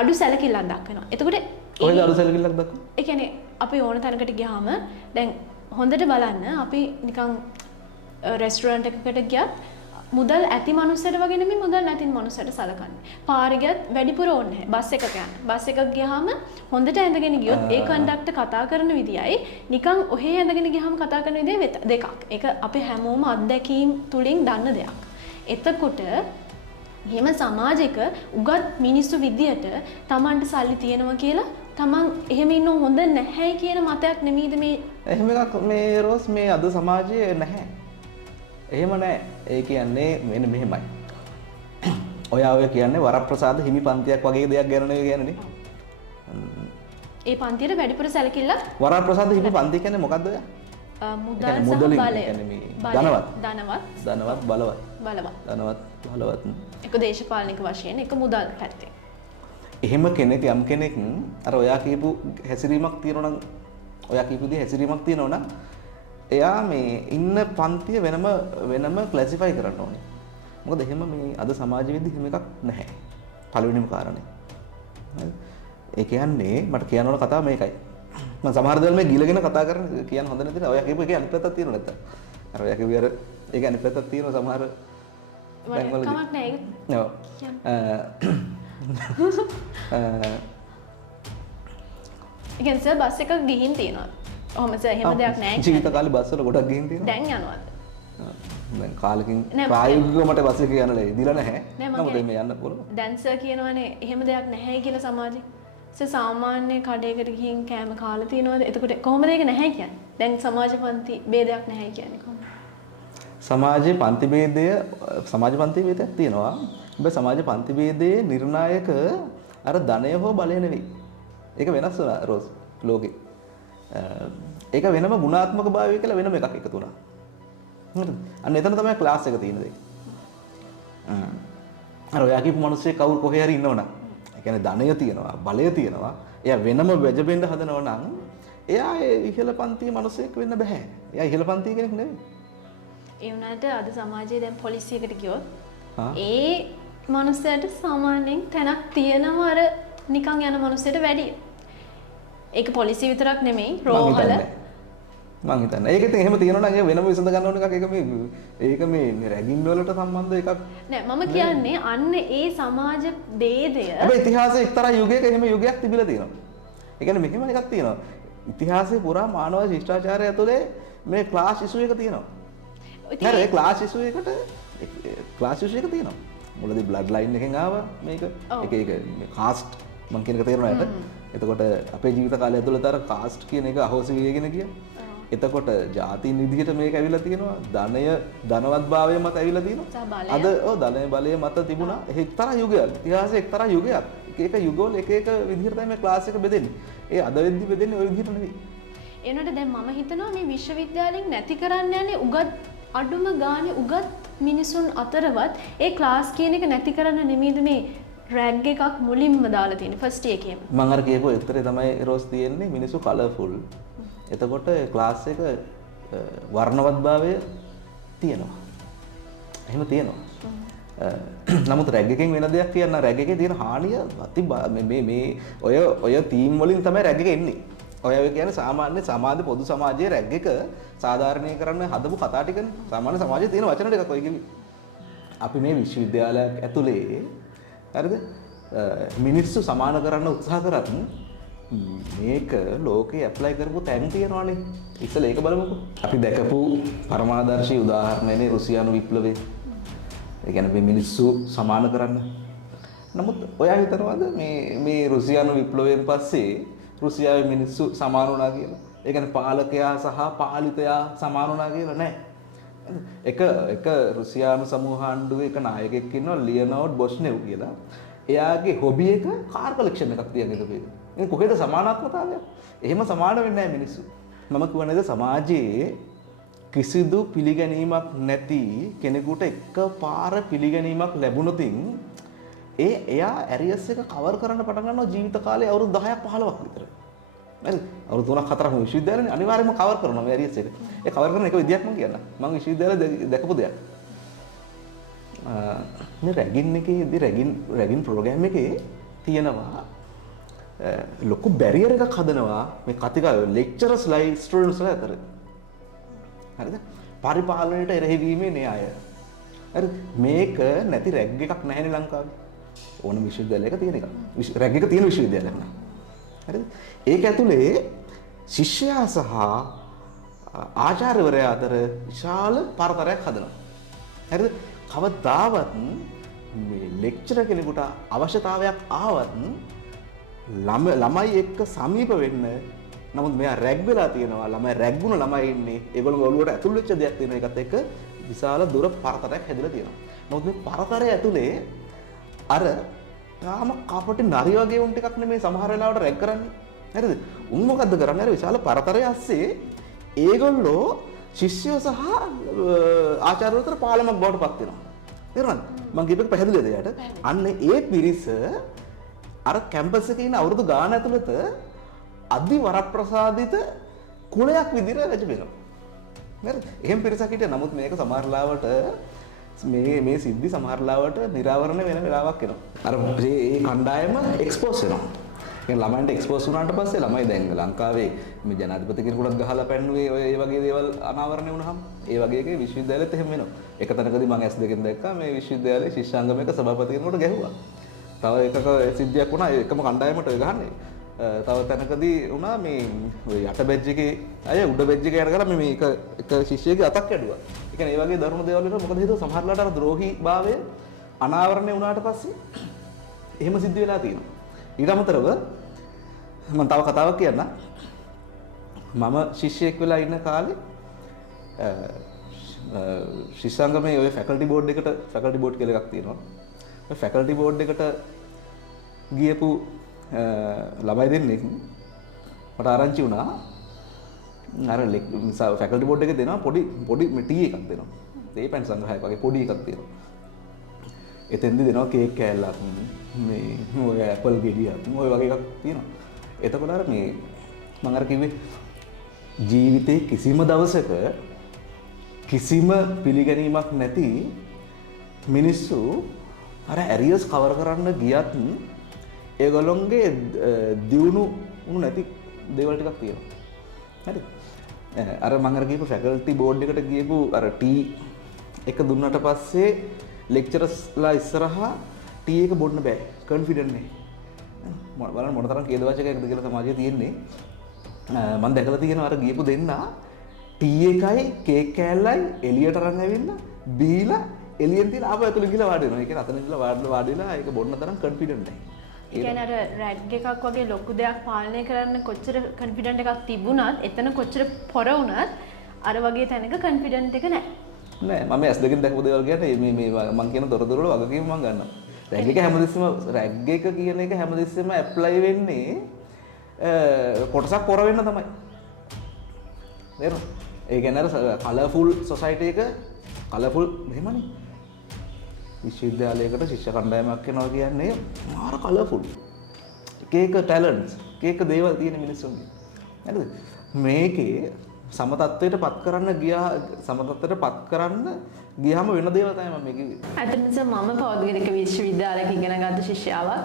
අඩු සැලකිල්ලක් දක්වනවා. එතකොට ඔය අඩු සැලකිල්ලක් දක්වනවා. ඒ කියන්නේ අපි ඕන තැනකට ගියාම දැන් හොඳට බලන්න අපි නිකන් රෙස්ටුරන්ට් එකකට ගියත් මුදල් ඇති මනුස්සයට වගේ නෙමෙයි මුදල් නැති මනුස්සයට සලකන්නේ. පාරේ ගියත් වැඩිපුර ඕනේ නැහැ. බස් එකක යන්න. බස් එකක ගියාම හොඳට ඇඳගෙන ගියොත් ඒ කන්ඩක්ටර් කතා කරන විදියයි නිකන් ඔහේ ඇඳගෙන ගියාම කතා කරන විදිය දෙකක්. ඒක අපි හැමෝම අත්දැකීම් තුලින් දන්න දෙයක්. එතකොට එහෙම සමාජයක උගත් මිනිස්සු විදියට Tamanට සල්ලි තියෙනවා කියලා Taman එහෙම ඉන්න හොඳ නැහැයි කියන මතයක් නෙමෙයිද මේ? එහෙම එකක් මේ රෝස් මේ අද සමාජයේ නැහැ. එහෙම නැහැ. ඒ කියන්නේ මෙන්න මෙහෙමයි. ඔය කියන්නේ වරප්‍රසාද හිමි පන්තියක් වගේ දෙයක් ගැන නෙවෙයි කියන්නේ. ඒ පන්තියට වැඩිපුර සැලකිල්ල වරප්‍රසාද හිමි පන්තිය කියන්නේ මොකද්ද ඔය? මුදල් සහ බලය. ධනවත්. බලවත්. ඒක දේශපාලනික වශයෙන් ඒක මුදල් පැත්තේ. එහෙම කෙනෙක් යම් කෙනෙක් අර ඔයා කියපු හැසිරීමක් තියෙනවා නම් ඔයා කියපු දේ හැසිරීමක් තියෙනවා නම් එයා මේ ඉන්න පන්තිය වෙනම ක්ලාසිෆයි කරන්න ඕනේ. මොකද එහෙම මේ අද සමාජෙදි එහෙම එකක් නැහැ. පළවෙනිම කාරණේ. හරි. ඒ කියන්නේ මට කියන්න ඕන කතාව මේකයි. මම සමහර දේවල් මේ ගිලගෙන කතා කරන කියන්න හොඳ නැති නේ. ඔයා කියපු එකේ අනිත් පැත්තක් තියෙනව නැත්තම්. අර ඔයා කියපු අර ඒක අනිත් පැත්තක් තියෙනවා සමහර කමක් නැහැ ඒක. ඔව්. ඒ කියන්නේ සර් බස් එකක් ගිහින් තියෙනවා. ඔහොම සර් එහෙම දෙයක් නැහැ. ජීවිත කාලේ බස් වල ගොඩක් ගිහින් තියෙනවා. දැන් යනවාද? දැන් කාලෙකින් නෑ, ප්‍රායෝගිකව මට බස් එකේ යන්න ලැබිලා නැහැ. නෑ, මම නමුත් කියන්නේ- මේ යන්න පුළුවන්. දැන් සර් කියනවනේ එහෙම දෙයක් නැහැ කියලා සමාජේ. සර් සාමාන්‍ය කඩේකට ගිහින් කෑම කාලා තියෙනවද? එතකොට කොහොමද ඒක නැහැ කියන්නේ? දැන් සමාජ පන්ති ભેදයක් නැහැ කියන්නේ කොහොමද? සමාජයේ පන්ති ભેදය සමාජ පන්ති ભેදයක් තියෙනවා. හැබැයි සමාජ පන්ති ભેදයේ නිර්ණායක අර ධනය හෝ බලය නෙවෙයි. ඒක වෙනස් වුණා රෝස් ලෝකේ. ඒක වෙනම ගුණාත්මක භාවය කියලා වෙනම එකක් එකතු වුණා. හරිද? අන්න එතන තමයි ක්ලාස් එක තියෙන දේ. අර ඔයා කියපු මිනිස්සේ කවුරු කොහේ හරි ඉන්නවනම්, ඒ කියන්නේ ධනය තියෙනවා, බලය තියෙනවා, එයා වෙනම වැජබෙන්න හදනවා නම්, එයා ඒ ඉහළ පන්තියේ මිනිසෙක් වෙන්න බෑ. එයා ඉහළ පන්තියේ කෙනෙක් නෙවෙයි. ඒ වුණාට අද සමාජයේ දැන් පොලිසියකට ගියොත් ආ. ඒ මනුස්සයට සාමාන්‍යයෙන් තැනක් තියෙනවා අර නිකන් යන මනුස්සයට වැඩිය. ඒක පොලිසිය විතරක් නෙමෙයි රෝහල මං හිතන්නේ ඒක ඉතින් එහෙම තියෙනවා නම් ඒක වෙනම විසඳ ගන්න ඕන එකක්. ඒක මේ රැගින් වලට සම්බන්ධ එකක්. නෑ මම කියන්නේ අන්න ඒ සමාජ ભેදය හැබැයි ඉතිහාසයේ එක්තරා යුගයක එහෙම යුගයක් තිබිලා තියෙනවා. ඒ කියන්නේ මෙහෙම එකක් තියෙනවා. ඉතිහාසයේ පුරා මානව ශිෂ්ටාචාරය ඇතුලේ මේ ක්ලාස් ඉෂුව එක තියෙනවා. ඉතින් නේද? ඒ ක්ලාස් ඉෂුව එකට ක්ලාස් ඉෂුව එක තියෙනවා. මුලදී බ්ලඩ් ලයින් එකෙන් ආවා මේක. ඔව්. එක මේ කාස්ට් මං කියන එක තේරෙනවා යට. එතකොට අපේ ජීවිත කාලය ඇතුළත අර කාස්ට් කියන එක අහෝසි වේගෙන ගියා. එතකොට ජාතීන් විදිහට මේක ඇවිල්ලා තියෙනවා. ධනය ධනවත් භාවය මත ඇවිල්ලා තියෙනවා. සහ බලය. අද ඔව් ධනය බලය මත තිබුණා. ඒ එක්තරා යුගයක්. ඉතිහාසයේ එක්තරා යුගයක්. එක යුගවල එක විදිහට තමයි මේ ක්ලාස් එක බෙදෙන්නේ. ඒ අද වෙද්දි බෙදෙන්නේ ওই විදිහට නෙවෙයි. එනකොට දැන් මම හිතනවා මේ විශ්වවිද්‍යාලයෙන් නැති කරන්න යන්නේ උගත් අඩුම ගානේ උගත් මිනිසුන් අතරවත් ඒ ක්ලාස් කියන එක නැති කරන්න නෙමෙයිද මේ රැග් එකක් මුලින්ම දාලා තියෙන්නේ ෆස්ට් එකේම. මම අර කියපු උත්තරේ තමයි රෝස් තියෙන්නේ මිනිස්සු කලර්ෆුල්. එතකොට ක්ලාස් එක වර්ණවත්භාවය තියෙනවා. එහෙම තියෙනවා. නමුත් රැග් එකෙන් වෙන දෙයක් කියන්න රැග් එකේ තියෙන හානිය මේ ඔය තීම් වලින් තමයි රැග් එක එන්නේ. ඔය කියන්නේ සාමාන්‍ය පොදු සමාජයේ රැග් එක සාධාරණීය කරන්න හදපු කතා ටිකනේ. සාමාන්‍ය සමාජයේ තියෙන වචන ටිකක් ඔය කිව්වේ. අපි මේ විශ්වවිද්‍යාලයක් ඇතුලේ හරිද? මිනිස්සු සමාන කරන්න උත්සාහ කරත් මේක ලෝකේ ඇප්ලයි කරපු තැන් තියෙනවානේ. ඉස්සෙල්ලා ඒක බලමුකෝ. අපි දැකපු පරමාදර්ශී උදාහරණයනේ රුසියානු විප්ලවය. ඒ කියන්නේ මේ මිනිස්සු සමාන කරන්න. නමුත් ඔයා හිතනවාද මේ රුසියානු විප්ලවයෙන් පස්සේ රුසියාවේ මිනිස්සු සමාන වුණා කියලා? ඒ කියන්නේ පාලකයා සහ පාලිතයා සමාන වුණා කියලා නෑ. එක රුසියානු සමූහාණ්ඩුවේ එක නායකයෙක් ඉන්නවා ලියනෝඩ් බොස්නෙව් කියලා. එයාගේ හොබි එක කාර් කලෙක්ෂන් එකක් තියන් ඉඳපේ. ඉතින් කොහෙද සමානාත්මතාවයක්? එහෙම සමාන වෙන්නේ නැහැ මිනිස්සු. මම කියවනේද සමාජයේ කිසිදු පිළිගැනීමක් නැති කෙනෙකුට එකපාර පිළිගැනීමක් ලැබුණොතින් එයා ඇරියස් එක කවර් කරන්න පටන් ගන්නවා ජීවිත කාලේ අවුරුදු 10ක් 15ක් විතර. හරි? අවුරුදු 3ක් 4ක් විශ්වවිද්‍යාලේ අනිවාර්යයෙන්ම කවර් කරනවා මේ ඇරියස් එක. ඒ කවර් කරන එක විදියක් මම කියන්නම්. මම විශ්වවිද්‍යාලේ දැකපු දෙයක්. මේ රැගින් එකේදී රැගින් ප්‍රෝග්‍රෑම් එකේ තියෙනවා ලොකු බැරියර් එකක් හදනවා මේ කතිකාව ලෙක්චරර්ස්ලයි ස්ටුඩන්ට්ස්ලා අතර. හරිද? පරිපාලනයට එරෙහි වීමේ න්‍යාය. හරි? මේක නැති රැග් එකක් නැහැනේ ලංකාවේ. ඕනම විශ්වවිද්‍යාලයක තියෙන එක. රැග් එක තියෙන විශ්වවිද්‍යාලයක් නෑ. හරිද? ඒක ඇතුලේ ශිෂ්‍යයා සහ ආචාර්යවරයා අතර විශාල පරතරයක් හදනවා. හරිද? කවදාවත් මේ ලෙක්චරර් කෙනෙකුට අවශ්‍යතාවයක් ආවත් ළමයි එක්ක සමීප වෙන්න නමුත් මෙයා රැග් වෙලා තියෙනවා ළමයි රැග්ුණ ළමයි ඉන්නේ ඒගොල්ලෝ ඔළුවට ඇතුල් වෙච්ච දෙයක් තියෙන එකත් එක්ක විශාල දුර පරතරයක් හැදිලා තියෙනවා. නමුත් මේ පරතරය ඇතුලේ අර තාම කපටි නරි වගේ උන් ටිකක් නෙමේ සමහර වෙලාවට රැග් කරන්නේ. හරිද? උන් මොකද්ද කරන්නේ? අර විශාල පරතරය ඇස්සේ ඒගොල්ලෝ ශිෂ්‍යයෝ සහ ආචාර්යවරු අතර පාලමක් බවට පත් වෙනවා. තේරුණාද? මම කියපේක පැහැදිලිද එයාට? අන්න ඒ පිරිස අර කැම්පස් එකේ ඉන්න අවුරුදු ගාන ඇතුළත අධි වරප්‍රසාදිත කුලයක් විදිහට රැජබෙනවා. නේද? එහෙම පිරිසක් හිටියා. නමුත් මේක සමහරලාවට මේ සිද්ධි සමහරලාවට නිරාවරණය වෙන වෙලාවක් එනවා. අර මේ කණ්ඩායම එක්ස්පෝස් වෙනවා. ඒ ළමයින්ට එක්ස්පෝස් වුණාට පස්සේ ළමයි දැන් ලංකාවේ මේ ජනාධිපති කෙනෙකුට ගහලා පැන්නුවේ ඔය ඒ වගේ දේවල් අනාවරණය වුණාම ඒ වගේ එකේ විශ්වවිද්‍යාලෙත් එහෙම වෙනවා. එක තැනකදී මම S2 දැක්කා මේ විශ්වවිද්‍යාලයේ ශිෂ්‍යාංගමයක සභාපති කෙනෙකුට ගැහුවා. තව එකක සිද්ධියක් වුණා එකම කණ්ඩායමට ඔය ගහන්නේ. තව තැනකදී වුණා මේ ඔය යට බෙජ් එකේ අය උඩ බෙජ් එකේ යට කරලා මේ එක ශිෂ්‍යයෙක්ගේ අතක් කැඩුවා. ඒ කියන්නේ ඒ වගේ දරුණු දේවල් වලට මොකද හේතුව සමහරලාට අර ද්‍රෝහීභාවය අනාවරණය වුණාට පස්සේ එහෙම සිද්ධ වෙලා තියෙනවා. ඊට අමතරව මම තව කතාවක් කියන්නම්. මම ශිෂ්‍යයෙක් වෙලා ඉන්න කාලේ ශිෂ්‍යාංගමේ ඔය ෆැකල්ටි බෝඩ් එකට ෆැකල්ටි බෝඩ් කියලා එකක් තියෙනවා. ඔය ෆැකල්ටි බෝඩ් එකට ගියපු ළමයි දෙන්නෙක් මට ආරංචි වුණා. අර ෆැකල්ටි බෝඩ් එකේ දෙනවා පොඩි ටී එකක් දෙනවා. ඒ පෙන් සංග්‍රහයක් වගේ පොඩි එකක් තියෙනවා. එතෙන්දි දෙනවා කේක් කෑල්ලක් මේ ඔය ඇපල් ගෙඩියක් ඔය වගේ එකක් තියෙනවා. එතකොට අර මේ මම අර කිව්වේ ජීවිතේ කිසිම දවසක කිසිම පිළිගැනීමක් නැති මිනිස්සු අර ඇරියස් කවර් කරන්න ගියත් ඒගොල්ලොන්ගේ දියුණු නැති දේවල් ටිකක් තියෙනවා. හරිද? අර මම අර ගිහපු ෆැකල්ටි බෝඩ් එකට ගියපු අර ටී එක දුන්නට පස්සේ ලෙක්චරර්ස්ලා ඉස්සරහා ටී එක බොන්න බෑ. කොන්ෆිඩන්ට් නේ. බලන්න මොන තරම් කේදවාචකයක්ද කියලා සමාජයේ තියෙන්නේ. මම දැකලා තියෙනවා අර ගියපු දෙන්නා ටී එකයි කේක් කෑල්ලයි එළියට අරන් ඇවිල්ලා බීලා එළියෙන් තියලා ආපහු ඇතුළේ ගිහලා වාඩි වෙනවා. ඒ කියන්නේ අතන ඉඳලා වාඩි වෙලා ඒක බොන්න තරම් කොන්ෆිඩන්ට් නැහැ. ඒ කියන්නේ අර රැග් එකක් වගේ ලොකු දෙයක් පාලනය කරන්න කොච්චර කොන්ෆිඩන්ට් එකක් තිබුණත් එතන කොච්චර පොර වුණත් අර වගේ තැනක කොන්ෆිඩන්ට් එක නැහැ. නෑ මම ඇස් දෙකෙන් දැකපු දේවල් කියන්නේ මේ මම කියන තොරතුරු වල වගකීම මම ගන්නවා. රැග් එක හැමදෙස්සෙම රැග් එක කියන එක හැමදෙස්සෙම ඇප්ලයි වෙන්නේ කොටසක් පොර වෙන්න තමයි. තේරුණා? ඒ කියන්නේ අර කලර්ෆුල් සොසයිටි එක කලර්ෆුල් මෙහෙමනේ. විශ්වවිද්‍යාලයකට ශිෂ්‍ය කණ්ඩායමක් වෙනවා කියන්නේ මාර කලර්ෆුල්. එක එක ටැලන්ට්ස්, එක එක දේවල් තියෙන මිනිස්සුන්ගේ. හරිද? මේකේ සම තත්වයට පත් කරන්න ගියාම වෙන දේවල් තමයි මම මේ කිව්වේ. ඇත්තටම මම පෞද්ගලික විශ්වවිද්‍යාලයක ඉගෙන ගත්ත ශිෂ්‍යාවක්.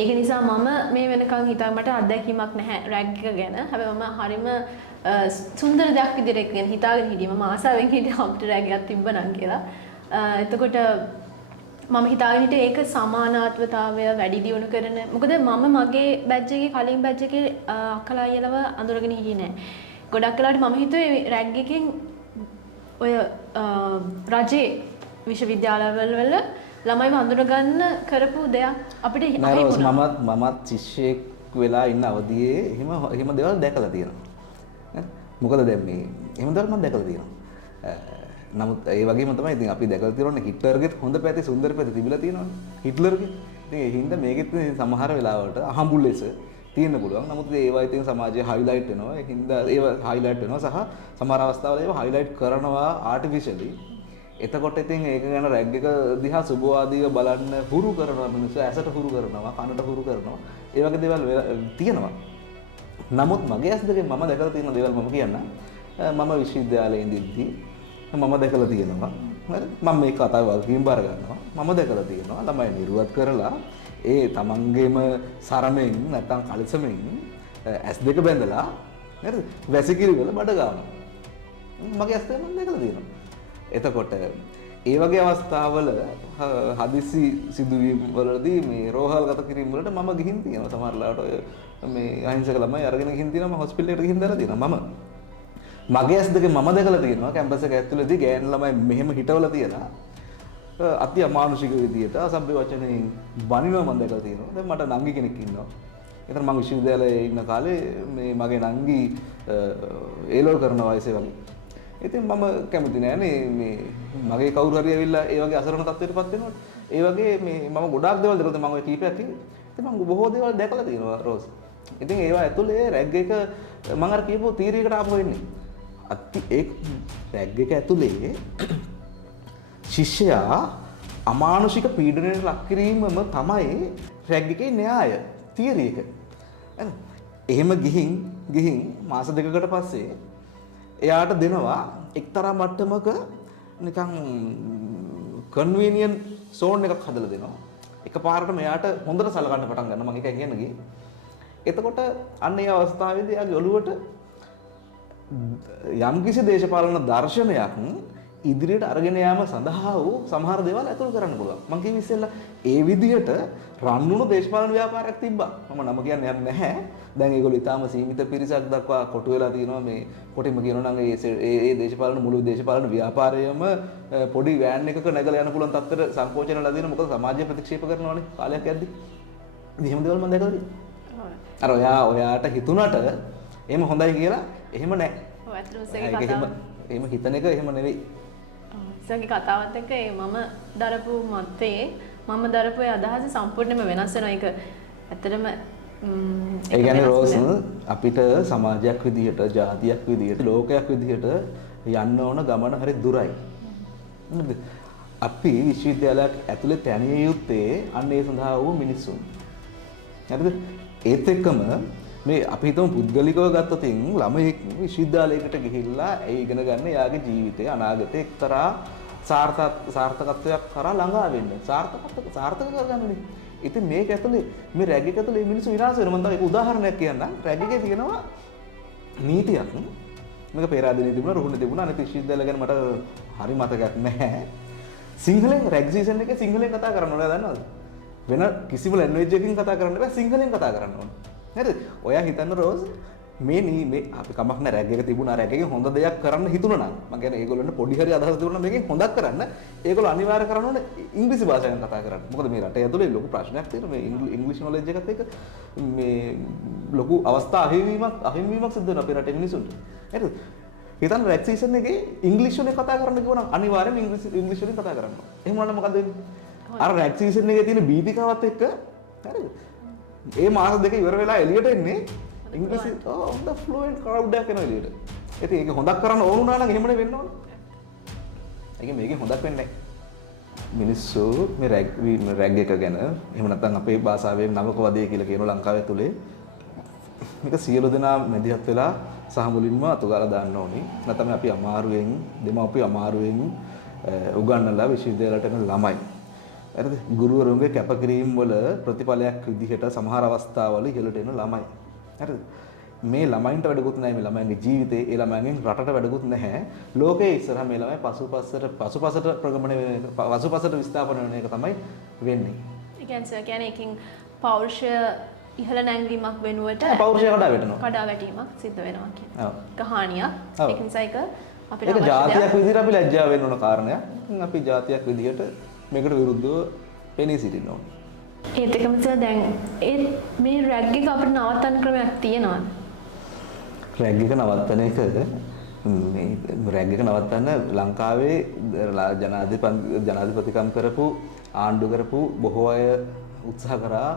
ඒක නිසා මම මේ වෙනකන් හිතා මට අත්දැකීමක් නැහැ රැග් එක ගැන. හැබැයි මම හරිම සුන්දර දෙයක් විදිහට හිතාගෙන හිටියේ. මම ආසාවෙන් හිටියේ අපිට රැග් එකක් තිබ්බනම් කියලා. එතකොට මම හිතාගෙන හිටියේ ඒක සමානාත්මතාවය වැඩි දියුණු කරන. මොකද මම මගේ බැච් එකේ කලින් බැච් එකේ අක්කලා අයියලව අඳුරගෙන හිටියේ නැහැ. ගොඩක් වෙලාවට මම හිතුවේ රැග් එකෙන් ඔය රජයේ විශ්වවිද්‍යාලවල ළමයිව අඳුරගන්න කරපු දෙයක් අපිට මමත් ශිෂ්‍යෙක් වෙලා ඉන්න අවදියේ එහෙම දේවල් දැකලා තියෙනවා. මොකද දැන් මේ එහෙම දේවල් මම දැකලා තියෙනවා. නමුත් ඒ වගේම තමයි ඉතින් අපි දැකලා තියෙනවනේ හිට්ලර්ගෙත් හොඳ පැති සුන්දර පැති තිබිලා තියෙනවනේ. හිට්ලර්ගේ. ඉතින් ඒ හින්දා මේකෙත් සමහර වෙලාවට අහඹුල් ලෙස තියෙන්න පුළුවන්. නමුත් ඒවා ඉතින් සමාජයේ හයිලයිට් වෙනවා. ඒ හින්දා ඒවා හයිලයිට් වෙනවා සහ සමහර අවස්ථාවල ඒවා හයිලයිට් කරනවා ආටිෆිෂියලි. එතකොට ඉතින් ඒක ගැන රැග් එක දිහා සුබවාදීව බලන්න හුරු කරනවා මිනිස්සු. ඇසට හුරු කරනවා, කනට හුරු කරනවා. ඒ වගේ දේවල් තියෙනවා. නමුත් මගේ ඇස් දෙකෙන් මම දැකලා තියෙන දේවල් මම කියන්නම්. මම විශ්වවිද්‍යාලයේ ඉඳිද්දී මම දැකලා තියෙනවා. හරි? මම මේ කතාව වගකීම් බාර ගන්නවා. මම දැකලා තියෙනවා ළමයි නිරුවත් කරලා ඒ තමන්ගේම සරණෙන් නැත්නම් කලසමෙන් ඇස් දෙක බැඳලා නේද? වැසිකිලි වල බඩ ගන්නවා. මගේ ඇස් දෙකෙන් මම දැකලා තියෙනවා. එතකොට ඒ වගේ අවස්ථාවල හදිසි සිදුවීම් වලදී මේ රෝහල්ගත කිරීම වලට මම ගිහින් තියෙනවා. සමහර ලාට ඔය මේ අහිංසක ළමයි අරගෙන ගිහින් තියෙනවා. මම හොස්පිටල් එකට ගිහින් දාලා තියෙනවා. මගේ ඇස් දෙකෙන් මම දැකලා තියෙනවා කැම්පස් එක ඇතුළේදී ගෑනු ළමයි මෙහෙම හිටවලා තියලා අති අමානුෂික විදියට අසභ්‍ය වචනෙන් බනිනවා මම දැකලා තියෙනවා. දැන් මට නංගි කෙනෙක් ඉන්නවා. ඒතර මම විශ්වවිද්‍යාලයේ ඉන්න කාලේ මේ මගේ නංගි ඒලෝ කරන වයසේ වගේ. ඉතින් මම කැමති නෑනේ මේ මගේ කවුරු හරි ඇවිල්ලා ඒ වගේ අසරණ තත්ත්වයකටපත් වෙනකොට. ඒ වගේ මේ මම ගොඩාක් දේවල් දැකලා මම ඔය කීපයක් කිව්වේ. ඉතින් මම බොහෝ දේවල් දැකලා තියෙනවා රෝස්. ඉතින් ඒවා ඇතුලේ රැග් එක මම අර කියපු තීරයකට ආපහු එන්නේ. ඒ රැග් එක ඇතුලේ ශිෂ්‍යයා අමානුෂික පීඩනයට ලක් කිරීමම තමයි රැග් එකේ න්‍යාය තියරි එක. එහෙම ගිහින් මාස දෙකකට පස්සේ එයාට දෙනවා එක්තරා මට්ටමක නිකන් කන්වීනියන්ට් සෝන් එකක් හදලා දෙනවා. එකපාරටම එයාට හොඳට සලකන්න පටන් ගන්නවා. මම එකයි කියන්න ගියේ. එතකොට අන්න ඒ අවස්ථාවේදී එයාගේ ඔළුවට යම්කිසි දේශපාලන දර්ශනයක් ඉදිරියට අරගෙන යාම සඳහා වූ සමහර දේවල් ඇතුළු කරන්න පුළුවන්. මම කිව්වේ ඉස්සෙල්ලා ඒ විදිහට රන්නුණු දේශපාලන ව්‍යාපාරයක් තිබ්බා. මම නම කියන්නේ නැහැ. දැන් ඒගොල්ලෝ ඊටාම සීමිත පිරිසක් දක්වා කොටු වෙලා තියෙනවා මේ කොටින්ම කියනවා නම් ඒ දේශපාලන මුළු දේශපාලන ව්‍යාපාරයම පොඩි වෑන් එකක නැගලා යන පුළුවන් තත්ත්වයට සංකෝචන වෙලා තියෙනවා. මොකද සමාජය ප්‍රතික්ෂේප කරනවානේ කාලයක් යද්දි. ඉතින් එහෙම දේවල් මම දැකලා තියෙනවා. අර ඔයාට හිතුණට එහෙම හොඳයි කියලා එහෙම නැහැ. ඔව් ඇත්තටම සගේ කතාව. එහෙම හිතන එක එහෙම නෙවෙයි. සගේ කතාවත් එක්ක මම දරපු මතේ මම දරපු අදහස සම්පූර්ණයෙන්ම වෙනස් වෙනවා. ඒක ඇත්තටම ඒ කියන්නේ රෝස් අපිට සමාජයක් විදිහට, ජාතියක් විදිහට, ලෝකයක් විදිහට යන්න ඕන ගමන හරි දුරයි. නේද? අපි විශ්වවිද්‍යාලයක් ඇතුලේ තැනිය යුත්තේ අන්න ඒ සඳහා වූ මිනිසුන්. හරිද? ඒත් එක්කම මේ අපි හිතමු පුද්ගලිකව ගත්තොත් ළමයෙක් විශ්වවිද්‍යාලයකට ගිහිල්ලා ඒ ඉගෙන ගන්න යාගේ ජීවිතය අනාගතේ එක්තරා සාර්ථකත්වයක් කරා ළඟා වෙන්න. සාර්ථක කරගන්නනේ. ඉතින් මේක ඇතුලේ මේ රැග් එක ඇතුලේ මිනිස්සු විනාශ වෙනවා. මම තව එක උදාහරණයක් කියන්නම්. රැග් එකේ තියෙනවා නීතියක්. මේක පෙරාදෙණිය තිබුණා, රුහුණේ තිබුණා. අනිත් විශ්වවිද්‍යාල ගැන මට හරි මතකයක් නැහැ. සිංහලෙන් රැග් සීසන් එකේ සිංහලෙන් කතා කරන්න ඕනේ දන්නවද? වෙන කිසිම ලැන්ග්වේජ් එකකින් කතා කරන්න බෑ, සිංහලෙන් කතා කරන්න ඕනේ. හරිද? ඔයා හිතන්න රෝස් මේ අපි කමක් නැහැ රැග් එක තිබුණා, රැග් එකෙන් හොඳ දෙයක් කරන්න හිතුණා නම් මම කියන්නේ ඒගොල්ලන්ට පොඩි හරි අදහස් තිබුණා මේකෙන් හොඳක් කරන්න ඒගොල්ලෝ අනිවාර්ය කරන්න ඕනේ ඉංග්‍රීසි භාෂාවෙන් කතා කරන්න. මොකද මේ රටේ ඇතුලේ ලොකු ප්‍රශ්නයක් තියෙනවා මේ ඉංග්‍රීසි නොලෙජ් එකත් එක්ක මේ ලොකු අවස්ථා අහිමිවීමක් සිද්ධ වෙනවා අපේ රටේ මිනිසුන්ට. හරිද? හිතන්න රැග් සීසන් එකේ ඉංග්‍රීසි වලින් කතා කරන්න කිව්වනම් අනිවාර්යෙන්ම ඉංග්‍රීසි වලින් කතා කරන්න ඕනේ. එහෙම වුණාම මොකද වෙන්නේ? අර රැග් සීසන් එකේ තියෙන බීතිකාවත් එක්ක හරිද? ඒ මාස දෙක ඉවර වෙලා එළියට එන්නේ ඉංග්‍රීසි හොඳ ෆ්ලුවෙන්ට් ක්‍රවුඩ් එකක් එනවා එළියට. ඉතින් ඒක හොඳක් කරන්න ඕන වුණා නම් එහෙමනේ වෙන්න ඕනේ. ඒකෙන් මේකෙන් හොඳක් වෙන්නේ නැහැ. මිනිස්සු මේ රැග් එක ගැන එහෙම නැත්නම් අපේ භාෂාවෙන් නවක වදේ කියලා කියන ලංකාවේ තුලේ මේක සියලු දෙනා මැදිහත් වෙලා සහ මුලින්ම අතුගාලා දාන්න ඕනේ. නැත්නම් අපි අමාරුවෙන් දෙමව්පිය අමාරුවෙන් උගන්වලා විශ්වවිද්‍යාලයට යන ළමයි. හරිද? ගුරුවරුන්ගේ කැපකිරීම වල ප්‍රතිඵලයක් විදිහට සමහර අවස්ථාවල ඉහළට එන ළමයි. හරිද? මේ ළමයින්ට වැඩකුත් නැහැ මේ ළමයින්ගේ ජීවිතේ ඒ ළමයන්ගෙන් රටට වැඩකුත් නැහැ. ලෝකයේ ඉස්සරහා මේ ළමයි පසුපසට ප්‍රගමණය වෙන පසුපසට විස්ථාපන වෙන එක තමයි වෙන්නේ. ඒ කියන්නේ එකකින් පෞරුෂය ඉහළ නැංවීමක් වෙනුවට පෞරුෂය කඩා වැටෙනවා. කඩා වැටීමක් සිද්ධ වෙනවා කියන්නේ. ඔව්. කහානියක්. ඒක නිසා ඒක අපිට ඒක ජාතියක් විදිහට අපි ලැජ්ජා වෙන්න ඕන කාරණයක්. අපි ජාතියක් විදිහට මේකට විරුද්ධව පෙනී සිටින්න ඕනේ. ඒත් එකම දැන් මේ රැග් එක අපිට නවත්තන්න ක්‍රමයක් තියෙනවද? රැග් එක නවත්තන එක මේ රැග් එක නවත්තන්න ලංකාවේ ජනාධිපතිකම් කරපු ආණ්ඩු කරපු බොහෝ අය උත්සාහ කරා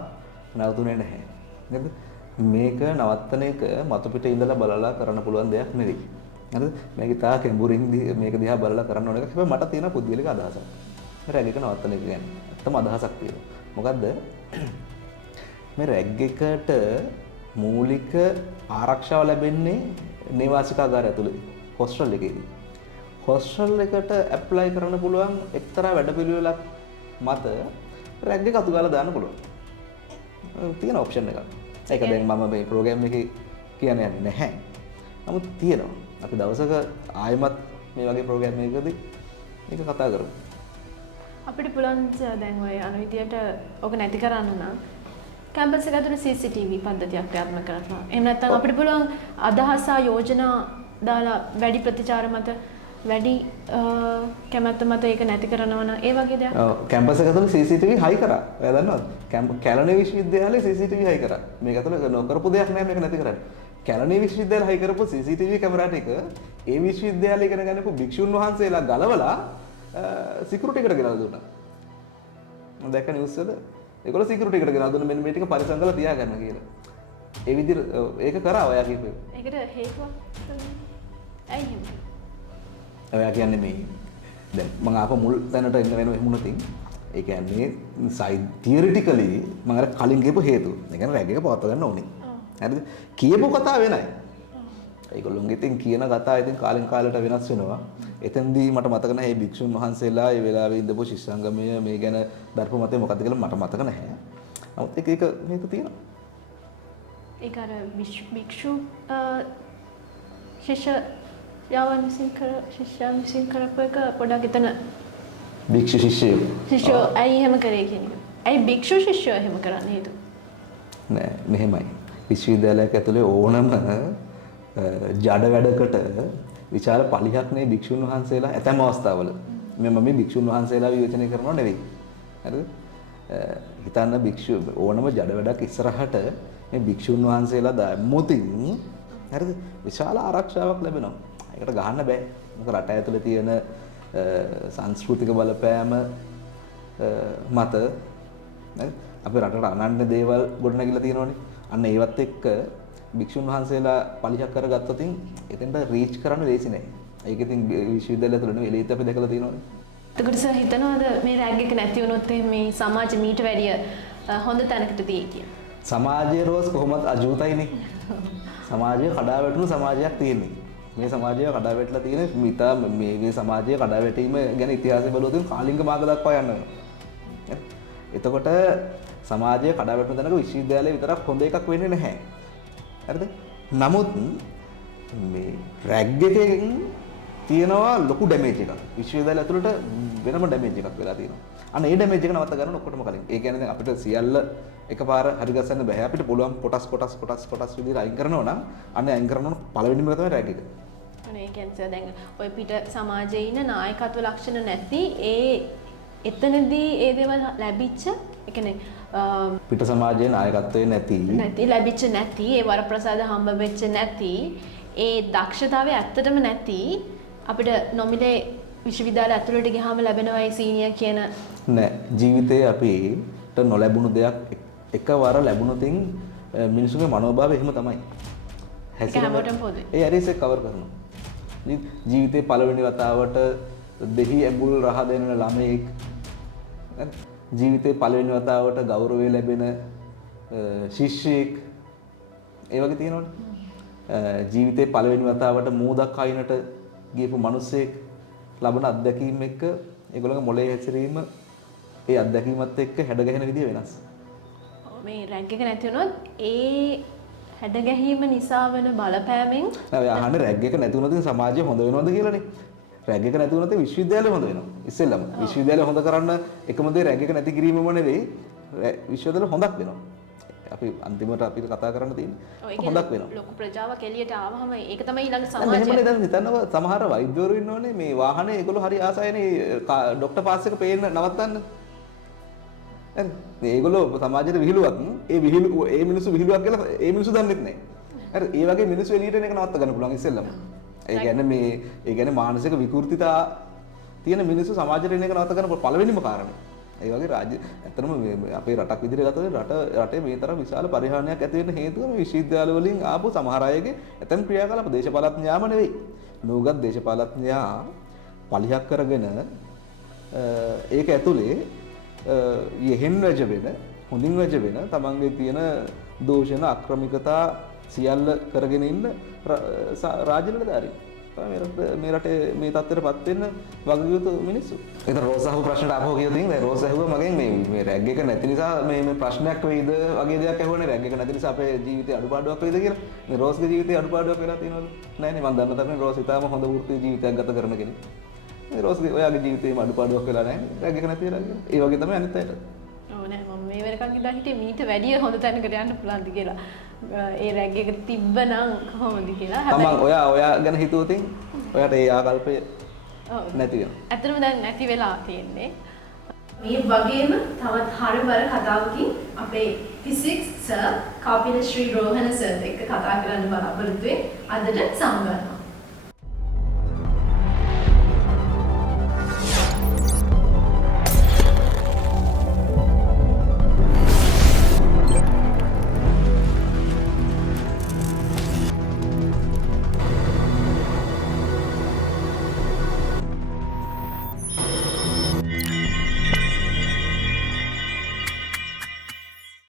නවතුනේ නැහැ. නේද? මේක නවත්තන එක මතු පිට ඉඳලා බලලා කරන්න පුළුවන් දෙයක් නෙවෙයි. හරිද? මේක තා කෙඹුරින් මේක දිහා බලලා කරන්න ඕන එක. හැබැයි මට තියෙන පුද්ගලික අදහසක්. රැග් එක නවත්තන එක කියන්නේ. ඇත්තම අදහසක් තියෙනවා. මොකද්ද? මේ රැග් එකට මූලික ආරක්ෂාව ලැබෙන්නේ නේවාසිකාගාරය ඇතුළේ හොස්ටල් එකේදී. හොස්ටල් එකට ඇප්ලයි කරන්න පුළුවන් එක්තරා වැඩපිළිවෙලක් මත රැග් එක අතුගාලා දාන්න පුළුවන්. තියෙන ඔප්ෂන් එකක්. ඒක දැන් මම මේ ප්‍රෝග්‍රෑම් එකේ කියන්නේ නැහැ. නමුත් තියෙනවා. අපි දවසක ආයෙමත් මේ වගේ ප්‍රෝග්‍රෑම් එකකදී මේක කතා කරමු. අපිට පුළුවන් දැන් ඔය අනුවිදියට ඔක නැති කරන්න නම් කැම්පස් එක ඇතුලේ CCTV පද්ධතියක් ක්‍රියාත්මක කරනවා. එහෙම නැත්නම් අපිට පුළුවන් අදහස් ආ යෝජනා දාලා වැඩි ප්‍රතිචාර මත වැඩි කැමැත්ත මත ඒක නැති කරනවා නම් ඒ වගේ දෙයක්. ඔව් කැම්පස් එක ඇතුලේ CCTV හයි කරා. ඔයා දන්නවද? කැලණි විශ්වවිද්‍යාලයේ CCTV හයි කරා. මේක ඇතුලේ නොකරපු දෙයක් නෑ මේක නැති කරන්නේ. කැලණි විශ්වවිද්‍යාලය හයි කරපු CCTV කැමරා ටික ඒ විශ්වවිද්‍යාලය ඉගෙන ගන්නපු භික්ෂුන් වහන්සේලා ගලවලා සිකියුරිටි එකට ගෙනල්ලා දුන්නා. මම දැක්ක නිවුස් වල ඒගොල්ලෝ සිකියුරිටි එකට ගෙනල්ලා දුන්නා මෙන්න මේ ටික පරිසම් කරලා තියාගන්න කියලා. ඒ විදිහට ඒක කරා ඔයා කියපේ. ඒකට හේතුවක් ඇයි එහෙම? ඔයා කියන්නේ මේ දැන් මම ආපහු මුල් තැනට එන්න වෙන එහෙමුණතින් ඒ කියන්නේ තියරිටිකලි මම අර කලින් කියපු හේතුව. ඒ කියන්නේ රැග් එක පවත්වා ගන්න ඕනේ. හරිද? කියපු කතාව වෙනයි. ඒගොල්ලෝන්ගේ ඉතින් කියන කතාව ඉතින් කාලෙන් කාලයට වෙනස් වෙනවා. එතෙන්දී මට මතක නැහැ මේ භික්ෂුන් වහන්සේලා ඒ වෙලාවේ ඉඳපු ශිෂ්‍යාංගමය මේ ගැන දර්ප මතය මොකක්ද කියලා මට මතක නැහැ. නමුත් ඒක හේතු තියෙනවා. ඒක අර භික්ෂු ශිෂ්‍ය යාවන් විසින් ශිෂ්‍යයන් විසින් කරපු එක පොඩ්ඩක් එතන භික්ෂු ශිෂ්‍යයෝ ශිෂ්‍යෝ ඇයි එහෙම කරේ කියන එක. ඇයි භික්ෂු ශිෂ්‍යෝ එහෙම කරන්න හේතුව? නෑ මෙහෙමයි. විශ්වවිද්‍යාලයක් ඇතුලේ ඕනම ජඩ වැඩකට විශාල පලිහක් නේ භික්ෂුන් වහන්සේලා ඇතැම් අවස්ථාවල. මම මේ භික්ෂුන් වහන්සේලා විවේචනය කරනවා නෙවෙයි. හරිද? හිතන්න භික්ෂු ඕනම ජඩ වැඩක් ඉස්සරහට මේ භික්ෂුන් වහන්සේලා දැම්මොතින් හරිද? විශාල ආරක්ෂාවක් ලැබෙනවා. ඒකට ගහන්න බෑ. මොකද රට ඇතුලේ තියෙන සංස්කෘතික බලපෑම මත අපි රටට අනන්‍ය දේවල් ගොඩනැගිලා තියෙනවානේ. අන්න ඒවත් එක්ක භික්ෂුන් වහන්සේලා පලිහක් කරගත්තොත් එතෙන්ට රීච් කරන්න ලේසි නෑ. ඒක ඉතින් විශ්වවිද්‍යාලය තුළ නෙවෙයි එළියත් අපි දැකලා තියෙනවානේ. එතකොට සර් හිතනවාද මේ රැග් එක නැති වුණොත් මේ සමාජෙ මීට වැඩිය හොඳ තැනකට තියෙයි කියලා? සමාජයේ රෝස් කොහොමද අජූතයිනේ. සමාජය කඩා වැටුණු සමාජයක් තියෙන්නේ. මේ සමාජය කඩා වැටලා තියෙන මිතා මේ සමාජයේ කඩා වැටීම ගැන ඉතිහාසය බලුවොත් කාලිංග මාර්ග දක්වා යන්න වෙනවා. එතකොට සමාජයේ කඩා වැටුණු තැනක විශ්වවිද්‍යාලය විතරක් හොඳ එකක් වෙන්නේ නැහැ. හරිද? නමුත් මේ රැග් එකෙන් තියෙනවා ලොකු ඩැමේජ් එකක්. විශ්වවිද්‍යාලය ඇතුළට වෙනම ඩැමේජ් එකක් වෙලා තියෙනවා. අන්න ඒ ඩැමේජ් එක නවත්ත ගන්න ඔක්කොටම කලින්. ඒ කියන්නේ දැන් අපිට සියල්ල එකපාර හරි ගස්සන්න බෑ. අපිට පුළුවන් කොටස් විදිහට අයින් කරනවා නම් අන්න අයින් කරනවා පළවෙනිම එක තමයි රැග් එක. අනේ ඒ කියන්නේ දැන් ඔය පිට සමාජයේ ඉන්න නායකත්ව ලක්ෂණ නැති එතනදී ඒ දේවල් ලැබිච්ච ඒ කියන්නේ පිට සමාජයේ නායකත්වයේ නැති ලැබිච්ච නැති ඒ වරප්‍රසාද හම්බ වෙච්ච නැති ඒ දක්ෂතාවය ඇත්තටම නැති අපිට නොමිලේ විශ්වවිද්‍යාල ඇතුළට ගියාම ලැබෙනවා ඒ සීනියර් කියන නෑ ජීවිතේ අපිට නොලැබුණු දෙයක් එකවර ලැබුණොතින් මිනිසුන්ගේ මනෝභාවය එහෙම තමයි. හැමෝටම පොදුයි. ඒ ඇරිස් එක කවර් කරනවා. ජීවිතේ පළවෙනි වතාවට දෙහි ඇඹුල් රහ දෙන ළමයෙක් ජීවිතේ පළවෙනි වතාවට ගෞරවය ලැබෙන ශිෂ්‍යෙක් ඒ වගේ තියෙනවනේ. ජීවිතේ පළවෙනි වතාවට මූදක් අයිනට ගියපු මිනිස්සෙක් ලබන අත්දැකීම් එක්ක ඒගොල්ලන්ගේ මොළයේ හැසිරීම ඒ අත්දැකීමත් එක්ක හැඩගැහෙන විදිය වෙනස්. මේ රැග් එක නැති වුණොත් ඒ හැඩගැහිම නිසා වෙන බලපෑමෙන් නෑ අහන්නේ රැග් එක නැති වුණොත් සමාජය හොඳ වෙනවද කියලානේ. රැග් එක නැති වුණොත් විශ්වවිද්‍යාලය හොඳ වෙනවා. ඉස්සෙල්ලම විශ්වවිද්‍යාලය හොඳ කරන්න එකම දේ රැග් එක නැති කිරීමම නෙවෙයි විශ්වවිද්‍යාලය හොඳක් වෙනවා. අපි අන්තිමට අපිට කතා කරන්න තියෙන්නේ හොඳක් වෙනවා. ලොකු ප්‍රජාවක් එළියට ආවම ඒක තමයි ඊළඟ සමාජය. එහෙමනේ දැන් හිතන්නව සමහර වෛද්‍යවරු ඉන්නෝනේ මේ වාහනේ ඒගොල්ලෝ හරි ආසයිනේ ડોක්ටර් පාස් එක පේන්න නවත්තන්න. හරි. ඒගොල්ලෝ සමාජයට විහිළුවක් ඒ මිනිස්සු විහිළුවක් කියලා ඒ මිනිස්සු දන්නෙත් නැහැ. හරි. ඒ වගේ මිනිස්සු එළියට එන එක නවත්ත ගන්න පුළුවන් ඉස්සෙල්ලම. ඒ කියන්නේ මානසික විකෘතිතා තියෙන මිනිස්සු සමාජයට එන එක නවත්ත ගන්න පළවෙනිම කාරණේ. ඒ වගේ රාජ්‍ය ඇත්තටම අපේ රටක් විදිහට ගත්තොත් රටේ මේ තරම් විශාල පරිහානියක් ඇති වෙන්න හේතුව මේ විශ්වවිද්‍යාල වලින් ආපු සමහර අයගේ ඇතැම් ක්‍රියාකලාප දේශපාලඥයාම නෙවෙයි. නූගත් දේශපාලඥයා පලිහක් කරගෙන ඒක ඇතුලේ යෙහෙන් වැජ වෙන හොඳින් වැජ වෙන තමන්ගේ තියෙන දෝෂණ අක්‍රමිකතා සියල්ල කරගෙන ඉන්න රාජ්‍ය නිලධාරීන්. මේ රටේ මේ තත්ත්වයටපත් වෙන්න වගකියුතු මිනිස්සු. ඒක රෝස් අහපු ප්‍රශ්නට අපහො කියු තියෙනවා. රෝස් අහුවා මගෙන් මේ රැග් එක නැති නිසා මේ ප්‍රශ්නයක් වෙයිද වගේ දෙයක් අහුවනේ. රැග් එක නැති නිසා අපේ ජීවිතේ අඩුපාඩුවක් වෙයිද කියලා. මේ රෝස්ගේ ජීවිතේ අඩුපාඩුවක් වෙලා තියෙනවද? නැහැ නේ මම දන්න තරමේ රෝස් ඉතාලම හොඳ වෘත්ති ජීවිතයක් ගත කරන කෙනෙක්. මේ රෝස්ගේ ඔයාගේ ජීවිතේම අඩුපාඩුවක් වෙලා නැහැ. රැග් එක නැති වෙලා කියලා. ඒ වගේ තමයි අනිත් අයට. ඔව් නෑ මම මේ වෙනකන් ඉඳන් හිටියේ මීට වැඩිය හොඳ තැනකට යන්න පුළුවන්ද කියලා. ඒ රැග් එක තිබ්බනම් කොහොමද කියලා. තමන් ඔයා ගැන හිතුවොතින් ඔයාට ඒ ආකල්පය නැති වෙනවා. ඇත්තටම දැන් නැති වෙලා තියෙන්නේ. මේ වගේම තවත් හරබර කතාවකින් අපේ ෆිසික්ස් සර් කපිල ශ්‍රී රෝහණ සර් එක්ක කතා කරන්න බලාපොරොත්තු වෙන්නේ අදට සම්බන්ධ